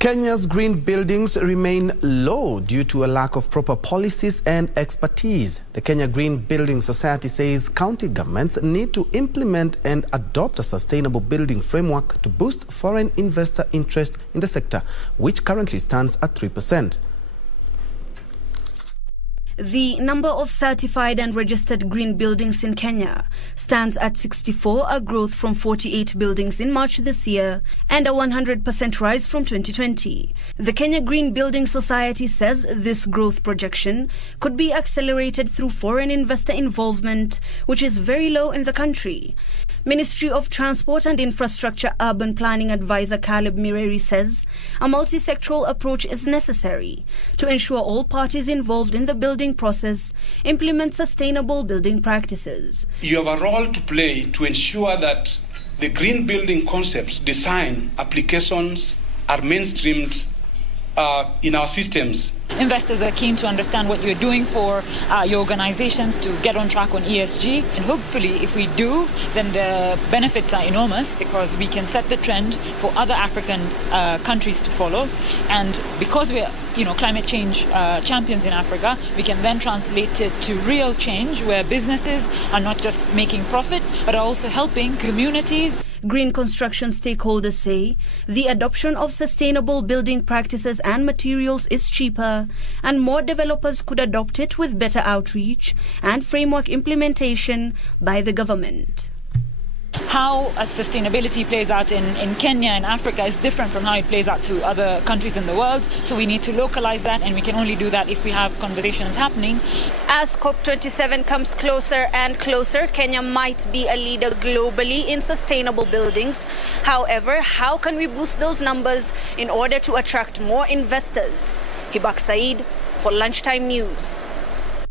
Kenya's green buildings remain low due to a lack of proper policies and expertise. The Kenya Green Building Society says county governments need to implement and adopt a sustainable building framework to boost foreign investor interest in the sector, which currently stands at 3%. The number of certified and registered green buildings in Kenya stands at 64, a growth from 48 buildings in March this year, and a 100% rise from 2020. The Kenya Green Building Society says this growth projection could be accelerated through foreign investor involvement, which is very low in the country. Ministry of Transport and Infrastructure Urban Planning Advisor Caleb Mireri says a multi-sectoral approach is necessary to ensure all parties involved in the building process implement sustainable building practices. You have a role to play to ensure that the green building concepts, design, applications are mainstreamed in our systems. Investors are keen to understand what you're doing for your organizations to get on track on ESG. And hopefully, if we do, then the benefits are enormous because we can set the trend for other African countries to follow. And because we're climate change champions in Africa, we can then translate it to real change where businesses are not just making profit, but are also helping communities. Green construction stakeholders say the adoption of sustainable building practices and materials is cheaper, and more developers could adopt it with better outreach and framework implementation by the government. How sustainability plays out in Kenya and Africa is different from how it plays out to other countries in the world. So we need to localize that, and we can only do that if we have conversations happening. As COP27 comes closer and closer, Kenya might be a leader globally in sustainable buildings. However, how can we boost those numbers in order to attract more investors? Hibak Said for Lunchtime News.